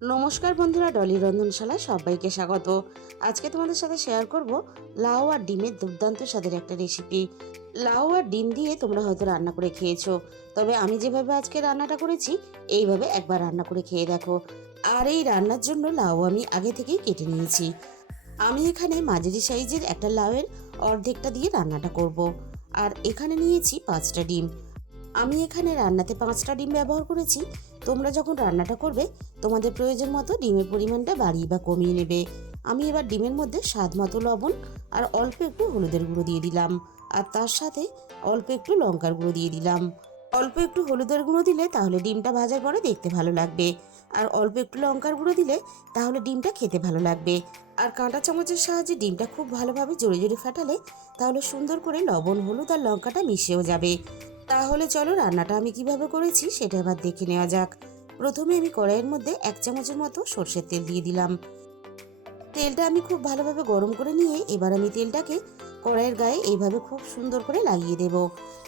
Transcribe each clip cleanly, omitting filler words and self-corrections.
নমস্কার বন্ধুরা, ডলি রন্ধনশালায় সবাইকে স্বাগত। আজকে তোমাদের সাথে শেয়ার করব লাউ আর ডিমের দুর্দান্ত স্বাদের একটা রেসিপি। লাউ আর ডিম দিয়ে তোমরা হয়তো রান্না করে খেয়েছো, তবে আমি যেভাবে আজকে রান্নাটা করেছি এইভাবে একবার রান্না করে খেয়ে দেখো। আর এই রান্নার জন্য লাউ আমি আগে থেকেই কেটে নিয়েছি। আমি এখানে মাঝারি সাইজের একটা লাউয়ের অর্ধেকটা দিয়ে রান্নাটা করব। আর এখানে নিয়েছি 5টা ডিম। আমি এখানে রান্নাতে 5টা ডিম ব্যবহার করেছি। তোমরা যখন রান্নাটা করবে তোমাদের প্রয়োজন মতো ডিমের পরিমাণটা বাড়িয়ে বা কমিয়ে নেবে। আমি এবার ডিমের মধ্যে স্বাদ মতো লবণ আর অল্প একটু হলুদের গুঁড়ো দিয়ে দিলাম। আর তার সাথে অল্প একটু লঙ্কার গুঁড়ো দিয়ে দিলাম। অল্প একটু হলুদের গুঁড়ো দিলে তাহলে ডিমটা ভাজার পরে দেখতে ভালো লাগবে। আর অল্প একটু লঙ্কার গুঁড়ো দিলে তাহলে ডিমটা খেতে ভালো লাগবে। আর কাঁটা চামচের সাহায্যে ডিমটা খুব ভালোভাবে জোরে জোরে ফাটালে তাহলে সুন্দর করে লবণ, হলুদ আর লঙ্কাটা মিশেও যাবে। তাহলে চলো রান্নাটা আমি কিভাবে করেছি সেটা এবার দেখে নেওয়া যাক। প্রথমে আমি কড়াইয়ের মধ্যে 1 চামচের মতো সর্ষের তেল দিয়ে দিলাম। তেলটা আমি খুব ভালোভাবে গরম করে নিয়ে এবার আমি তেলটাকে কড়াইয়ের গায়ে এইভাবে খুব সুন্দর করে লাগিয়ে দেব।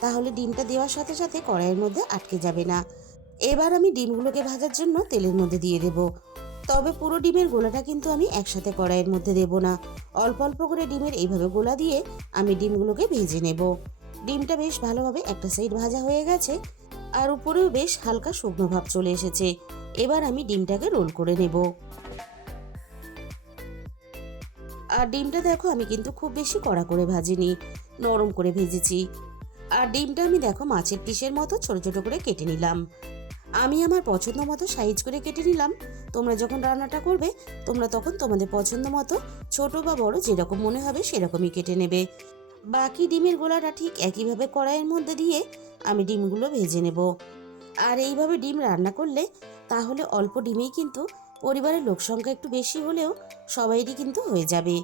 তাহলে ডিমটা দেওয়ার সাথে সাথে কড়াইয়ের মধ্যে আটকে যাবে না। এবার আমি ডিমগুলোকে ভাজার জন্য তেলের মধ্যে দিয়ে দেব। তবে পুরো ডিমের গোলাটা কিন্তু আমি একসাথে কড়াইয়ের মধ্যে দেব না। অল্প অল্প করে ডিমের এইভাবে গোলা দিয়ে আমি ডিমগুলোকে ভেজে নেব। ডিমটা বেশ ভালোভাবে একটা সাইড ভাজা হয়ে গেছে আর উপরেও বেশ হালকা শুকনো ভাব চলে এসেছে। এবার আমি ডিমটাকে রোল করে নেব। আর ডিমটা দেখো আমি কিন্তু খুব বেশি কড়া করে ভাজিনি, নরম করে ভেজেছি। আর ডিমটা আমি দেখো মাছের পিসের মতো ছোট ছোট করে কেটে নিলাম। আমি আমার পছন্দ মতো সাইজ করে কেটে নিলাম। তোমরা যখন রান্নাটা করবে তোমরা তখন তোমাদের পছন্দ মতো ছোট বা বড় যেরকম মনে হবে সেরকমই কেটে নেবে। বাকি ডিমের গোলাটা ঠিক একইভাবে কড়াইয়ের মধ্যে দিয়ে আমি ডিমগুলো ভেজে নেব। আর এইভাবে ডিম রান্না করলে তাহলে অল্প ডিমেই কিন্তু পরিবারের লোক সংখ্যা একটু বেশি হলেও সবাইরই কিন্তু হয়ে যাবে।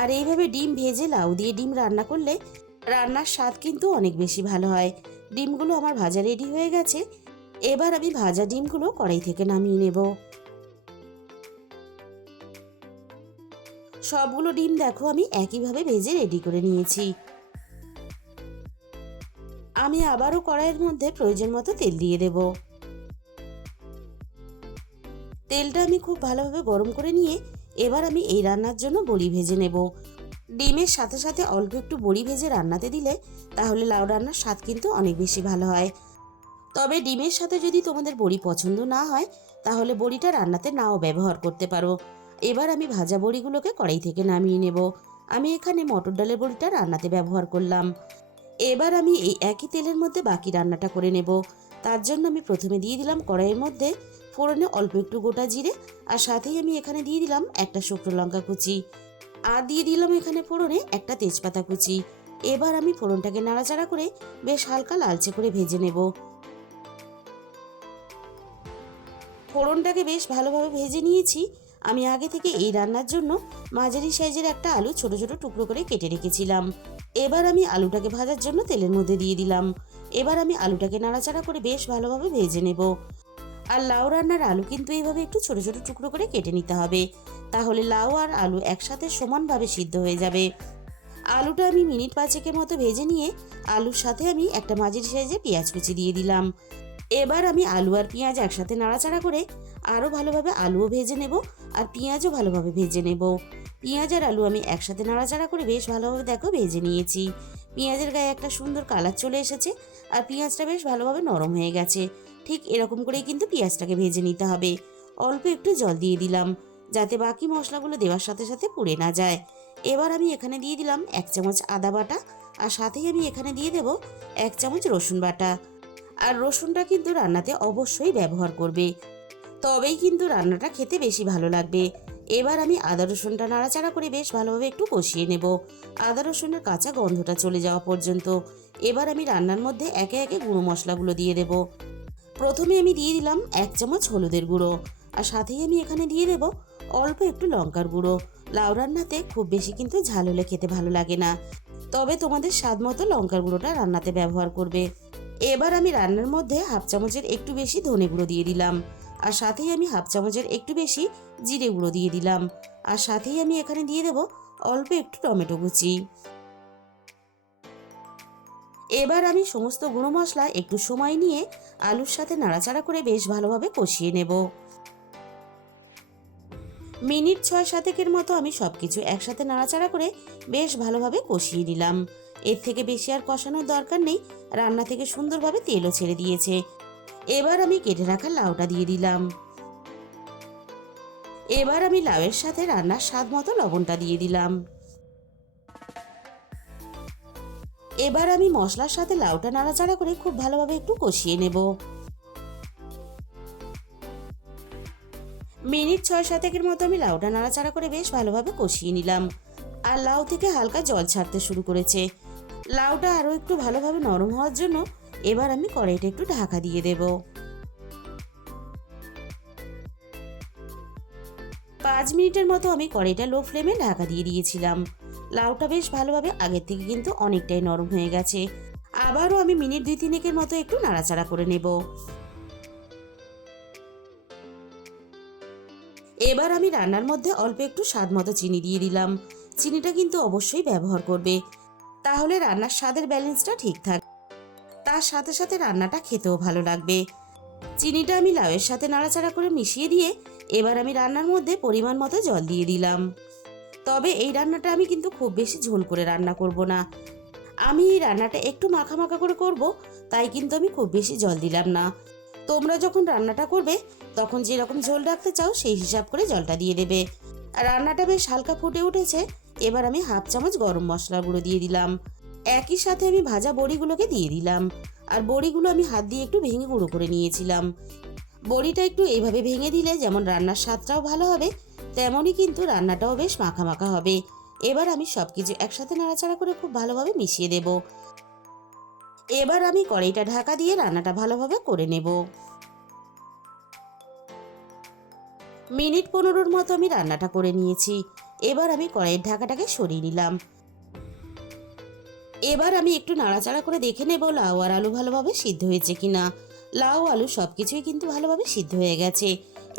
আর এইভাবে ডিম ভেজে লাউ দিয়ে ডিম রান্না করলে রান্নার স্বাদ কিন্তু অনেক বেশি ভালো হয়। ডিমগুলো আমার ভাজা রেডি হয়ে গেছে। এবার আমি ভাজা ডিমগুলো কড়াই থেকে নামিয়ে নেব। সবগুলো ডিম দেখো আমি একইভাবে ভেজে রেডি করে নিয়েছি। আমি আবারও কড়াইয়ের মধ্যে প্রয়োজন মতো তেল দিয়ে দেব। তেলটা আমি খুব ভালোভাবে গরম করে নিয়ে এবার আমি এই রান্নার জন্য বড়ি ভেজে নেব। ডিমের সাথে সাথে অল্প একটু বড়ি ভেজে রান্নাতে দিলে তাহলে লাউ রান্নার স্বাদ কিন্তু অনেক বেশি ভালো হয়। তবে ডিমের সাথে যদি তোমাদের বড়ি পছন্দ না হয় তাহলে বড়িটা রান্নাতে নাও ব্যবহার করতে পারো। এবার আমি ভাজা বড়িগুলোকে কড়াই থেকে নামিয়ে নেব। আমি এখানে মটর ডালের বড়িটা রান্নাতে ব্যবহার করলাম। এবার আমি এই একই তেলের মধ্যে বাকি রান্নাটা করে নেব। তার জন্য আমি প্রথমে দিয়ে দিলাম কড়াইয়ের মধ্যে ফোড়নে অল্প একটু গোটা জিরে। আর সাথেই আমি এখানে দিয়ে দিলাম একটা শুকনো লঙ্কা কুচি। আর দিয়ে দিলাম এখানে ফোড়নে একটা তেজপাতা কুচি। এবার আমি ফোড়নটাকে নাড়াচাড়া করে বেশ হালকা লালচে করে ভেজে নেব। ফোড়নটাকে বেশ ভালোভাবে ভেজে নিয়েছি। আমি আগে থেকে এই রান্নার জন্য মাঝারি সাইজের একটা আলু ছোট ছোট টুকরো করে কেটে রেখেছিলাম। এবার আমি আলুটাকে ভাজার জন্য তেলের মধ্যে দিয়ে দিলাম। এবার আমি আলুটাকে নাড়াচাড়া করে বেশ ভালোভাবে ভেজে নেব। আর লাউ রান্নার আলু কিন্তু এইভাবে একটু ছোট ছোট টুকরো করে কেটে নিতে হবে। তাহলে লাউ আর আলু একসাথে সমানভাবে সিদ্ধ হয়ে যাবে। আলুটা আমি মিনিট 5-এর মতো ভেজে নিয়ে আলুর সাথে আমি একটা মাঝারি সাইজে পেঁয়াজ কুচি দিয়ে দিলাম। এবার আমি আলু আর পেঁয়াজ একসাথে নাড়াচাড়া করে আরও ভালোভাবে আলুও ভেজে নেব আর পেঁয়াজও ভালোভাবে ভেজে নেব। পেঁয়াজ আর আলু আমি একসাথে নাড়াচাড়া করে বেশ ভালোভাবে দেখো ভেজে নিয়েছি। পেঁয়াজের গায়ে একটা সুন্দর কালার চলে এসেছে আর পেঁয়াজটা বেশ ভালোভাবে নরম হয়ে গেছে। ঠিক এরকম করেই কিন্তু পেঁয়াজটাকে ভেজে নিতে হবে। অল্প একটু জল দিয়ে দিলাম যাতে বাকি মশলাগুলো দেওয়ার সাথে সাথে পুড়ে না যায়। এবার আমি এখানে দিয়ে দিলাম 1 চামচ আদা বাটা। আর সাথেই আমি এখানে দিয়ে দেব 1 চামচ রসুন বাটা। আর রসুনটা কিন্তু রান্নাতে অবশ্যই ব্যবহার করবে, তবেই কিন্তু রান্নাটা খেতে বেশি ভালো লাগবে। এবার আমি আদা রসুনটা নাড়াচাড়া করে বেশ ভালোভাবে একটু কষিয়ে নেব, আদা রসুনের কাঁচা গন্ধটা চলে যাওয়া পর্যন্ত। এবার আমি রান্নার মধ্যে একে একে গুঁড়ো মশলাগুলো দিয়ে দেব। প্রথমে আমি দিয়ে দিলাম 1 চামচ হলুদের গুঁড়ো। আর সাথেই আমি এখানে দিয়ে দেব অল্প একটু লঙ্কার গুঁড়ো। লাউ রান্নাতে খুব বেশি কিন্তু ঝাল হলে খেতে ভালো লাগে না, তবে তোমাদের স্বাদ মতো লঙ্কার গুঁড়োটা রান্নাতে ব্যবহার করবে। এবার আমি রান্নার মধ্যে 1/2 চামচের একটু বেশি ধনে গুঁড়ো দিয়ে দিলাম। আর সাথেই আমি 1/2 চামচের একটু বেশি জিরে গুঁড়ো দিয়ে দিলাম। আর সাথেই আমি এখানে দিয়ে দেব অল্প একটু টমেটো কুচি। এবার আমি সমস্ত গুঁড়ো মশলা একটু সময় নিয়ে আলুর সাথে নাড়াচাড়া করে বেশ ভালোভাবে কষিয়ে নেব। মিনিট 6-7 মতো আমি সব কিছু একসাথে নাড়াচাড়া করে বেশ ভালোভাবে কষিয়ে নিলাম। এর থেকে বেশি আর কষানোর দরকার নেই, রান্না থেকে সুন্দরভাবে তেলও ছেড়ে দিয়েছে। এবার আমি কেটে রাখা লাউটা দিয়ে দিলাম। এবার আমি লাউয়ের সাথে রান্নার স্বাদ মতো লবণটা দিয়ে দিলাম। এবার আমি মশলার সাথে লাউটা নাড়াচাড়া করে খুব ভালোভাবে একটু কষিয়ে নেব। মিনিট 6-7 মতো আমি লাউটা নাড়াচাড়া করে বেশ ভালোভাবে কষিয়ে নিলাম। আর লাউ থেকে হালকা জল ছাড়তে শুরু করেছে। লাউটা আরও একটু ভালোভাবে নরম হওয়ার জন্য এবার আমি কড়াইটা একটু ঢাকা দিয়ে দেব। 5 মিনিটের মতো আমি কড়াইটা লো ফ্লেমে ঢাকা দিয়ে দিয়েছিলাম। লাউটা বেশ ভালোভাবে আগের থেকে কিন্তু অনেকটাই নরম হয়ে গেছে। আবারও আমি মিনিট 2-3 মতো একটু নাড়াচাড়া করে নেব। এবার আমি রান্নার মধ্যে অল্প একটু স্বাদ মতো চিনি দিয়ে দিলাম। চিনিটা কিন্তু অবশ্যই ব্যবহার করবে, তাহলে রান্নার স্বাদের ব্যালেন্সটা ঠিক থাকবে। তার সাথে সাথে রান্নাটা খেতেও ভালো লাগবে। চিনিটা আমি লাউয়ের সাথে নাড়াচাড়া করে মিশিয়ে দিয়ে এবার আমি রান্নার মধ্যে পরিমাণ মতো জল দিয়ে দিলাম। তবে এই রান্নাটা আমি কিন্তু খুব বেশি ঝোল করে রান্না করব না। আমি এই রান্নাটা একটু মাখা মাখা করে করব, তাই কিন্তু আমি খুব বেশি জল দিলাম না। তোমরা যখন রান্নাটা করবে তখন যেরকম ঝোল রাখতে চাও সেই হিসাব করে জলটা দিয়ে দেবে। আর রান্নাটা বেশ হালকা ফুটে উঠেছে। এবার আমি 1/2 চামচ গরম মশলার গুঁড়ো দিয়ে দিলাম। একই সাথে আমি ভাজা বড়িগুলোকে দিয়ে দিলাম। আর বড়িগুলো আমি হাত দিয়ে একটু ভেঙে গুঁড়ো করে নিয়েছিলাম। বড়িটা একটু এইভাবে ভেঙে দিলে যেমন রান্নার স্বাদটাও ভালো হবে, তেমনই কিন্তু রান্নাটাও বেশ মাখা মাখা হবে। এবার আমি সবকিছু একসাথে নাড়াচাড়া করে খুব ভালোভাবে মিশিয়ে দেব। এবার আমি কড়াইটা ঢাকা দিয়ে রান্নাটা ভালোভাবে করে নেব। মিনিট 15 মতো আমি রান্নাটা করে নিয়েছি। এবার আমি কড়াইয়ের ঢাকাটাকে সরিয়ে নিলাম। এবার আমি একটু নাড়াচাড়া করে দেখে নেব লাউ আর আলু ভালোভাবে সিদ্ধ হয়েছে কিনা। লাউ আলু সবকিছুই কিন্তু ভালোভাবে সিদ্ধ হয়ে গেছে।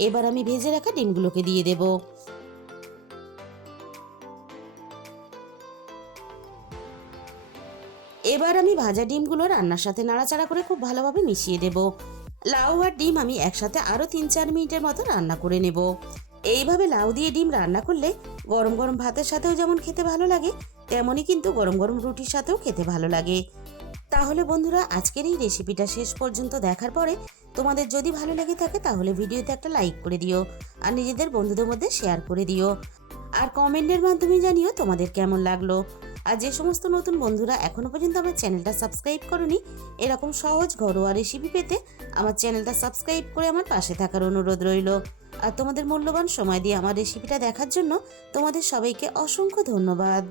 এবার আমি ভেজে রাখা ডিমগুলোকে দিয়ে দেব। এবার আমি ভাজা ডিমগুলো রান্নার সাথে নাড়াচাড়া করে খুব ভালোভাবে মিশিয়ে দেব। লাউ আর ডিম আমি একসাথে আরও 3-4 মিনিটের মতো রান্না করে নেব। এইভাবে লাউ দিয়ে ডিম রান্না করলে গরম গরম ভাতের সাথেও যেমন খেতে ভালো লাগে, তেমনই কিন্তু গরম গরম রুটির সাথেও খেতে ভালো লাগে। তাহলে বন্ধুরা, আজকের এই রেসিপিটা শেষ পর্যন্ত দেখার পরে তোমাদের যদি ভালো লেগে থাকে তাহলে ভিডিওতে একটা লাইক করে দিও আর নিজেদের বন্ধুদের মধ্যে শেয়ার করে দিও। আর কমেন্টের মাধ্যমে জানিও তোমাদের কেমন লাগলো। আর যে সমস্ত নতুন বন্ধুরা এখনো পর্যন্ত আমার চ্যানেলটা সাবস্ক্রাইব করনি, এরকম সহজ ঘরোয়া রেসিপি পেতে আমার চ্যানেলটা সাবস্ক্রাইব করে আমার পাশে থাকার অনুরোধ রইল। আর তোমাদের মূল্যবান সময় দিয়ে আমার রেসিপিটা দেখার জন্য তোমাদের সবাইকে অসংখ্য ধন্যবাদ।